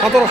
가도록.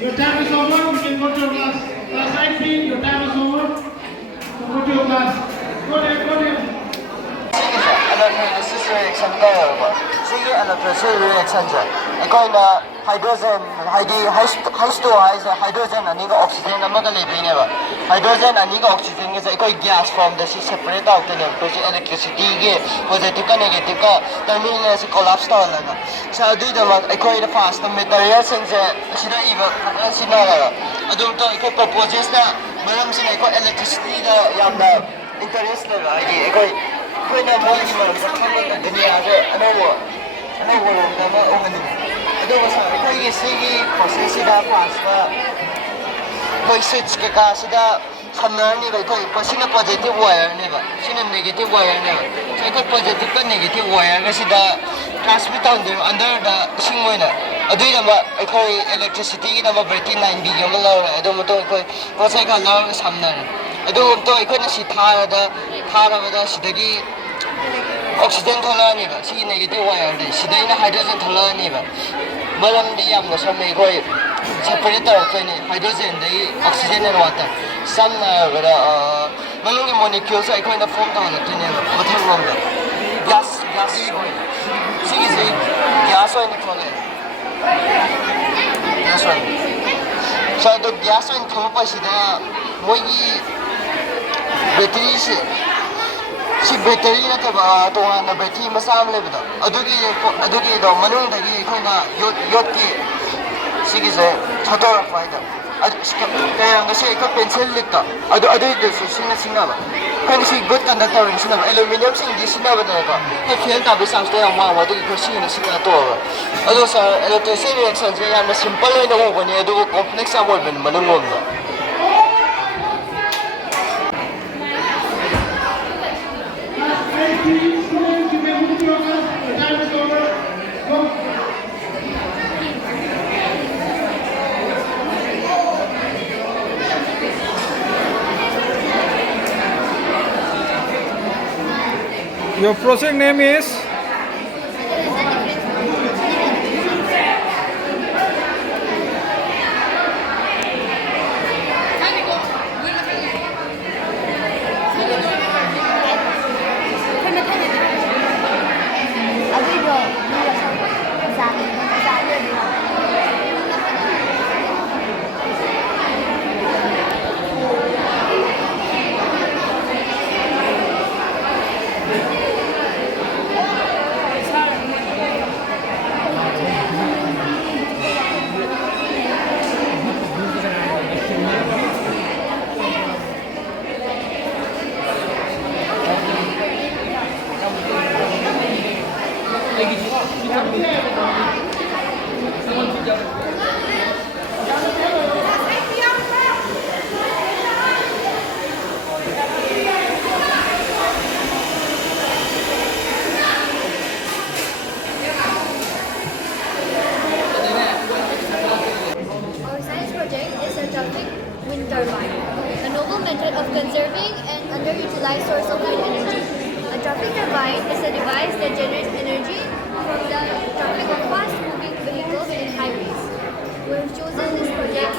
Your time is over. We can go to your class. Class 19, your time is over. So go to your class. Go there, go there. Electricity reaction ꯇꯧꯔꯕ ꯁꯤꯒꯤ electricity reactionꯁꯦ ꯑꯩꯈꯣꯏꯅ hydrogen ꯍꯥꯏꯗꯤ H2O ꯍꯥꯏꯁꯦ hydrogen ꯑꯅꯤꯒ oxygen ꯑꯃꯒ ꯂꯩꯕꯩꯅꯦꯕ hydrogen ꯑꯅꯤꯒ oxygenꯒꯁꯦ ꯑꯩꯈꯣꯏ gas formꯗ ꯁꯤ separate ꯇꯧꯔꯛꯇꯣꯏꯅꯦꯕ ꯑꯩꯈꯣꯏꯁꯤ electricityꯒꯤ positive ꯅꯦꯒꯦꯇꯤꯚꯀ terminalꯁꯦ collapse ꯇꯧꯍꯜꯂꯒ ꯑꯗꯨꯒꯤꯗꯃꯛ ꯑꯩꯈꯣꯏꯅ ꯐꯥꯔꯁꯇ ꯃꯦꯇꯔꯤꯌꯦꯜꯁꯤꯡꯁꯦ ꯑꯁꯤꯗ ꯏꯕ ꯐꯖꯅ ꯁꯤꯖꯤꯟꯅꯔꯒ ꯑꯗꯨꯝꯇ ꯑꯩꯈꯣꯏ ꯄꯔꯄꯣꯖꯦꯁꯅ ꯃꯔꯝꯁꯤꯅ ꯑꯩꯈꯣꯏ electricityꯗ ꯌꯥꯝꯅ interest ꯂꯩꯕ ꯍꯥꯏꯗꯤ ꯑꯩꯈꯣꯏꯅ ꯃꯣꯏꯒꯤ ꯃꯔꯝꯗ ꯈꯪꯉꯒ ꯗꯨꯅꯤꯌꯥꯁꯦ ꯑꯅꯧꯕ ꯔꯣꯝꯗ ꯑꯃ ꯎꯍꯟꯅꯤꯡꯉꯤ ꯑꯗꯨꯒ ꯑꯩꯈꯣꯏꯒꯤ ꯁꯤꯒꯤ ꯄ꯭ꯔꯣꯁꯦꯁꯁꯤꯗ ꯐꯥꯔꯁꯇ ꯑꯩꯈꯣꯏ ꯁ꯭ꯋꯤꯠꯆ ꯀꯩꯀꯥꯁꯤꯗ ꯁꯝꯅꯔꯅꯦꯕ ꯑꯩꯈꯣꯏ ꯁꯤꯅ ꯄꯣꯖꯤꯇꯤꯚ ꯋꯥꯌꯔꯅꯦꯕ ꯁꯤꯅ ꯅꯦꯒꯦꯇꯤꯚ ꯋꯥꯌꯔꯅꯦꯕ ꯑꯩꯈꯣꯏ ꯄꯣꯖꯤꯇꯤꯚꯀ ꯅꯦꯒꯦꯇꯤꯚ ꯋꯥꯌꯔꯒꯁꯤꯗ ꯇ꯭ꯔꯥꯟꯁꯃꯤꯠ ꯇꯧꯍꯟꯗꯣꯏꯕ ꯑꯟꯗꯔꯗ ꯏꯁꯤꯡ ꯑꯣꯏꯅ ꯑꯗꯨꯒꯤꯗꯃꯛ ꯑꯩꯈꯣꯏ electricityꯒꯤꯗꯃꯛ ꯕꯦꯇ꯭ꯔꯤ 9B ꯑꯃ ꯂꯧꯔꯦ ꯑꯗꯨ ꯃꯇꯨꯡ ꯑꯩꯈꯣꯏ ꯄꯣꯠ ꯆꯩ ꯈꯔ ꯂꯧꯔꯒ ꯁꯝꯅꯔꯦ ꯑꯗꯨ ꯃꯇꯨꯡ ꯑꯩꯈꯣꯏꯅ ꯁꯤ ꯊꯥꯔꯕꯗ ꯁꯤꯗꯒꯤ oxygen ꯊꯣꯛꯂꯛꯑꯅꯦꯕ ꯁꯤꯒꯤ ꯅꯦꯒꯦꯇꯤꯚ ꯋꯥꯌꯔꯗꯩ ꯁꯤꯗꯩꯅ hydrogen ꯊꯣꯛꯂꯛꯑꯅꯦꯕ ꯃꯔꯝꯗꯤ ꯌꯥꯝꯅ ꯁꯝꯃꯦ ꯑꯩꯈꯣꯏ separate ꯇꯧꯔꯛꯇꯣꯏꯅꯦ hydrogenꯗꯒꯤ oxygen and water ꯁꯝꯅ ꯍꯥꯏꯔꯕꯗ ꯃꯅꯨꯡꯒꯤ molecules ꯑꯩꯈꯣꯏꯅ form ꯇꯧꯍꯜꯂꯛꯇꯣꯏꯅꯦꯕ ꯃꯊꯪꯂꯣꯝꯗ gas ꯑꯣꯏꯅ ꯁꯤꯒꯤꯁꯤ gas ꯑꯣꯏꯅ ꯊꯣꯛꯂꯛꯑꯦ gas ꯑꯣꯏꯅ ꯑꯗꯣ gas ꯑꯣꯏꯅ ꯊꯣꯛꯂꯛꯄꯁꯤꯗ ꯃꯣꯏꯒꯤ ꯕꯦꯇ꯭ꯔꯤꯁꯤ ꯁꯤ ꯕꯦꯇꯔꯤ ꯅꯠꯇꯕ ꯇꯣꯉꯥꯟꯅ ꯕꯦꯇ꯭ꯔꯤ ꯃꯆꯥ ꯑꯃ ꯂꯩꯕꯗꯣ ꯑꯗꯨꯒꯤꯗꯣ ꯃꯅꯨꯡꯗꯒꯤ ꯑꯩꯈꯣꯏꯅ ꯌꯣꯠꯀꯤ ꯁꯤꯒꯤꯁꯦ ꯊꯥꯗꯣꯔꯛꯄ ꯍꯥꯏꯇꯥꯔꯦ ꯀꯩꯔꯝꯒꯁꯤ ꯑꯩꯈꯣꯏ ꯄꯦꯟꯁꯤꯜ ꯂꯤꯛꯇꯣ ꯑꯗꯨꯏꯗꯨꯁꯨ ꯁꯤꯖꯤꯟꯅꯕ ꯑꯩꯈꯣꯏꯅ ꯁꯤ ꯒꯨꯗ ꯀꯟꯗꯛꯇꯔ ꯁꯤꯖꯤꯟꯅꯕ ꯑꯦꯂꯨꯃꯤꯅꯤꯌꯝꯁꯤꯡꯗꯤ ꯁꯤꯖꯤꯟꯅꯕꯗꯅꯀꯣ ꯑꯩꯈꯣꯏ ꯐꯦꯜ ꯇꯥꯕꯒꯤ ꯆꯥꯟꯁꯇꯣ ꯌꯥꯝ ꯋꯥꯡꯕ ꯑꯗꯨꯒꯤ ꯑꯩꯈꯣꯏ ꯁꯤꯖꯤꯟꯅ ꯇꯣꯛꯑꯕ ꯑꯗꯣ ꯁꯥꯔ electricity reactionꯁꯦ ꯌꯥꯝꯅ ꯁꯤꯝꯄꯜ ꯑꯣꯏꯅ ꯎꯕꯅꯤ ꯑꯗꯨꯕꯨ ꯀꯣꯝꯄ꯭ꯂꯦꯛꯁ ꯌꯥꯝ ꯑꯣꯏꯕꯅꯤ ꯃꯅꯨꯡꯂꯣꯝꯗ Students, you can move to your class. Your time is over. Go. Your project name is? Wind turbine, a novel method of conserving an underutilized source of wind energy. A dropping turbine is a device that generates energy from the dropping of fast-moving vehicles in highways. We have chosen this project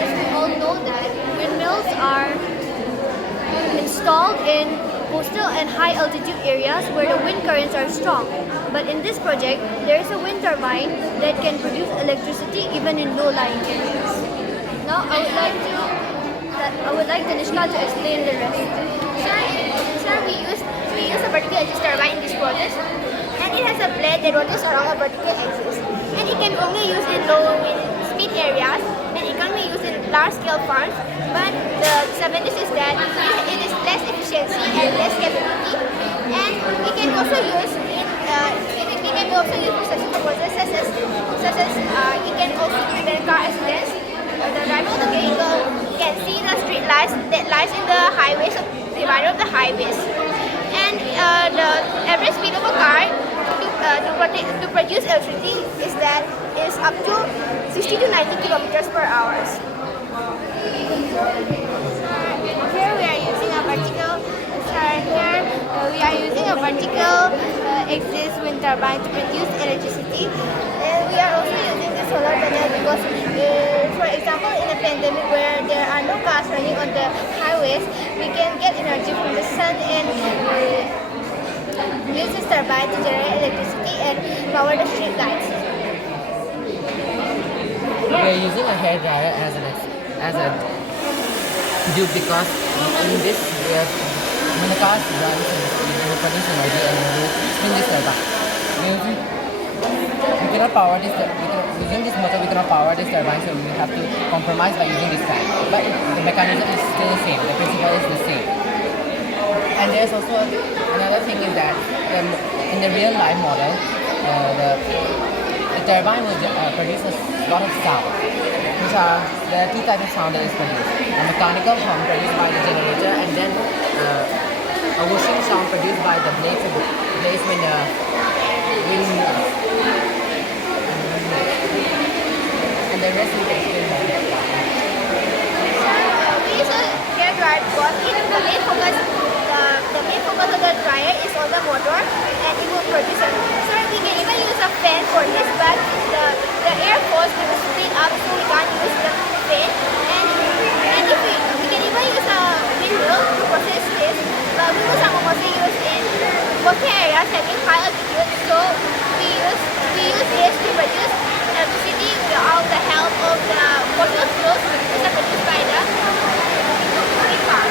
as we all know that windmills are installed in coastal and high altitude areas where the wind currents are strong. But in this project, there is a wind turbine that can produce electricity even in low-lying areas. Now, I would like Tanishka to explain the rest. Sir, we use a vertical axis turbine in this project, and it has a blade that rotates around a vertical axis. And it can only use in low wind speed areas, and it can be used in large-scale farms. But the disadvantage is that it is less efficiency and less capability. And we can also use for such purposes, such as it can also prevent car accidents. The driver of the vehicle can see the street lights that lies in the highways, divider of the highways, and the average speed of a car to produce electricity is up to 60 to 90 kilometers per hour. Here we are using a vertical. Axis wind turbine to produce electricity, and we are also using the solar panel because, for example, in a pandemic where there are no cars running on the highways, we can get energy from the sun and use this turbine to generate electricity and power the street lights. We are using a hair dryer as a tube because in this when the car runs and produce energy and we spin this turbine. We cannot power this. Using this motor, we cannot power this turbine, so we have to compromise by using this fan. But the mechanism is still the same. The principle is the same. And there's also another thing is that in the real life model, the turbine will produce a lot of sound. There are two types of sound that is produced. A mechanical sound produced by the generator, and then a whooshing sound produced by the blades when the wind moves. And the rest we can explain by that. We use a hair dryer because the main focus of the dryer is on the motor, and it will produce a. Sir, we can even use a fan for this, but the air force will split up, so we can't use the fan. And if we can even use a windmill to process this, but we will mostly use in working areas having high altitude. So we use this to produce electricity without the help of the fossil fuels which are produced by the wind farm.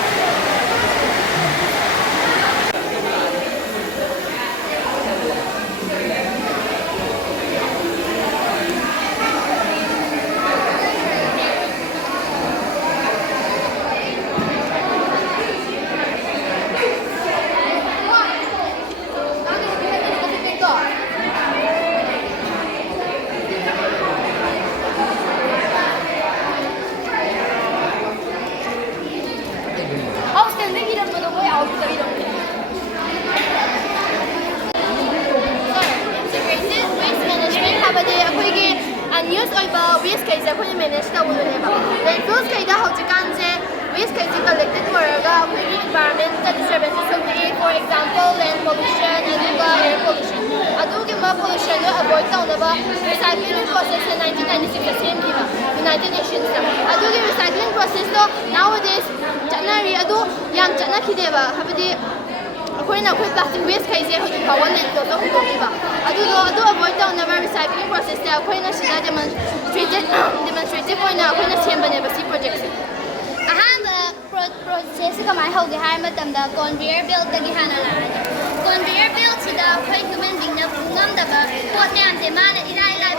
Unused waste case we manage tꯧꯕꯅꯦꯕ. Landfills kayda hꯧjikanse waste case collected oraga we environmental disturbances thokki, for example land pollution aduga air pollution. Adugi ma pollution no avoid taunaba recycling process in 1996 same kiba United Nations ta. Adugi recycling process to nowadays janari adu yam jana khideba habadi अखोई plastic waste खाइसे हजि फावा landfill तो हुंदोकिबा अदु avoid तौनबा recycling process ते अखोइना सिदा demonstrative ओइना अखोइना सेमबनेबा सी project से अहांबा प्रोसेस कमाय होगे हाय मतमदा कन्वेयर बेल्ट तगी हाना लानी कन्वेयर बेल्ट सिदा अखोइ ह्यूमन बीइंग ना पुंगमदबा पोट मयाम से माना इराय इराय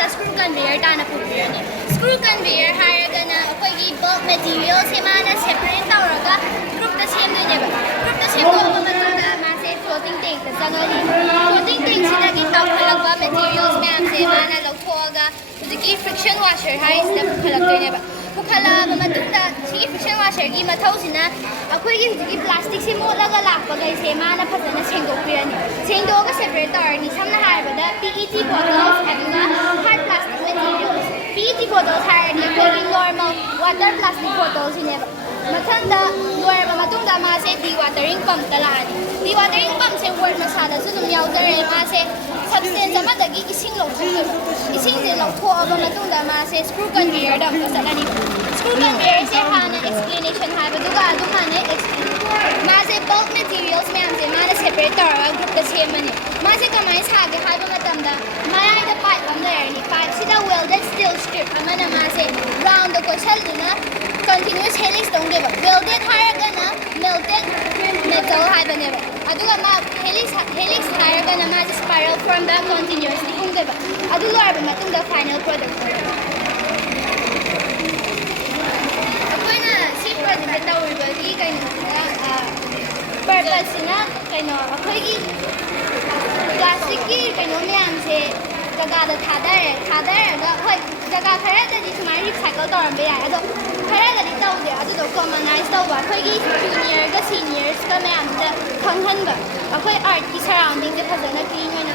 दा स्क्रू कन्वेयर ताना पुबिरने स्क्रू कन्वेयर हायरगना अखोइगी बल्क मटेरियल से माना सेपरेट तौरगा ग्रुप ता सेमदोइनेबा ग्रुप ता सेमदोबा floating tank the sangani floating tank sidagi tawhalagba materials ma'am se mana lawthoga hujiki friction washer hai step khalaktoineba pukhala matunda sigi friction washer gi mathau sina akoi gi hujiki plastic se molaga lakpa gai se mana phajana sengdokpirani sengdoga separate arni samna haibada PET bottles aduga hard plastic materials PET bottles harani akoi normal water plastic bottles ineba mathanda loirba matungda ma se dewatering pump talani dewatering pump se word masada su dum yaudare ma se substance amadagi ising lawthoba ising je lawthoba matungda ma se screw conveyor dam salani screw conveyor se hana explanation haiba duga adu hane explain ma se bulk material separate ตอร์กรุ๊ปกับเชมมันนี่มาจะกับไม้ฉากกับใครก็มาทำได้มาให้จะปัดผมเลยนี่ปัดที่จะ welded steel strip มันน่ะมาเสร็จ round ตัวก็เช่นนะ continuous helix ตรงเดียวแบบ welded ให้กันนะ melted metal ให้แบบเนี้ยแบบอะดูกันมา helix ให้กันนะมาจะ spiral form แบบ continuous ที่คุ้มเลยแบบอะดูเลยแบบมาตุ้งเดียว final product project da urban kay purpose na kay no akhoi gi plastic ki kay no myam se jaga da thada ga hoi jaga khara da di smart recycle tor am be ya ado khara da di taw de ado do commonize taw ba akhoi gi junior ga seniors ka myam da khanghan ba akhoi art ki surrounding de phajana clean na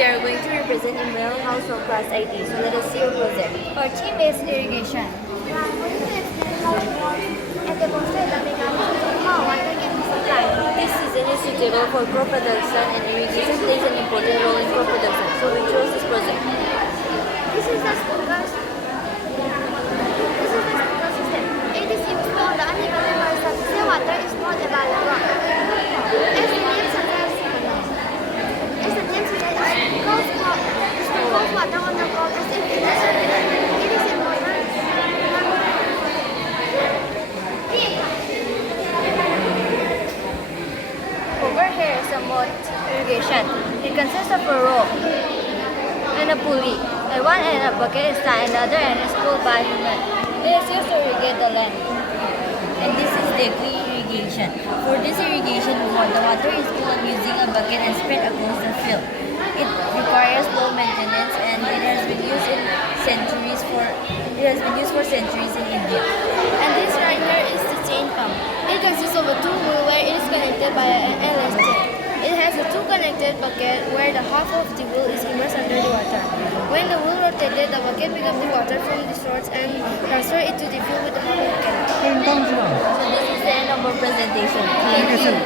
We are going to represent in male household class ID, so let us see your project. Our team is irrigation. And demonstrate the mechanism of how water can be supplied. This season is suitable for crop production, and irrigation plays an important role in crop production, so we chose this project. This is the sprinkler system. It is used for the uneven areas where water is not available. As the name suggests, sprinkles water on the ground as if it is important. Over here is a mud irrigation. It consists of a rope and a pulley. At one end a bucket is tied and the other end is pulled by human. It is used to irrigate the land. And this is the irrigation. For this irrigation mode, the water is pulled using a bucket and spread across the field. It requires low maintenance and it has been used for centuries in India. And this right here is the chain pump. It consists of a two wheel where it is connected by an elastic. It has a two connected bucket where the half of the wheel is immersed under the water. When the wheel rotated, the bucket picked up the water from the source and transferred it to the field with the half bucket. So this is the end of our presentation. Thank you.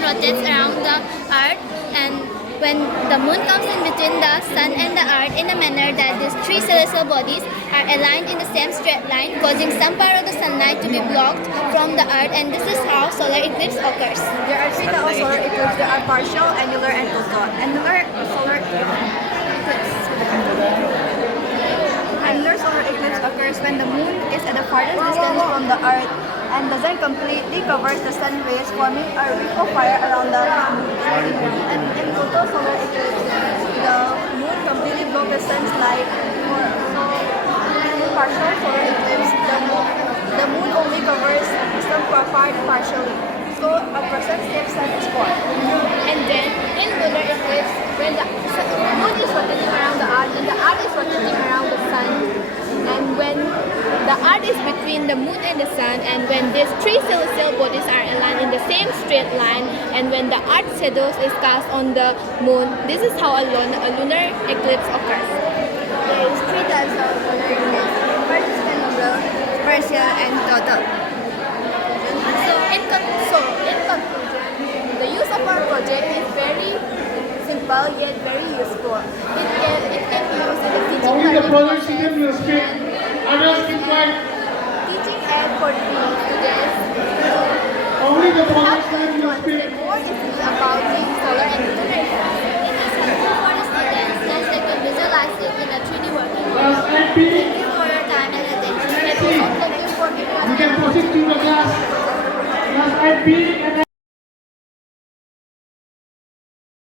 Rotates around the earth, and when the moon comes in between the sun and the earth in a manner that these three celestial bodies are aligned in the same straight line, causing some part of the sunlight to be blocked from the earth, and this is how solar eclipse occurs. There are three types of solar eclipse. There are partial, annular, and total. Annular solar eclipse occurs when the moon is at the farthest distance from the earth and doesn't completely cover the sun rays, forming a ring of fire around the moon. And in total solar eclipse, the moon completely blocks the sun's light. In partial solar eclipse, the moon only covers some part partially. So a person's sun is formed. And then in lunar eclipse, when the moon is rotating around the earth and the earth is rotating around the sun, and when the earth is between the moon and the sun, and when these three celestial bodies are aligned in the same straight line, and when the earth's shadows is cast on the moon, this is how a lunar eclipse occurs. There is three types of solar eclipse: partial, partial, and total. In conclusion, the use of our project is very simple yet very useful. It can be used in the teaching Only the learning project process student will speak. Others keep quiet. teaching aid for the students Only the to help project them student to will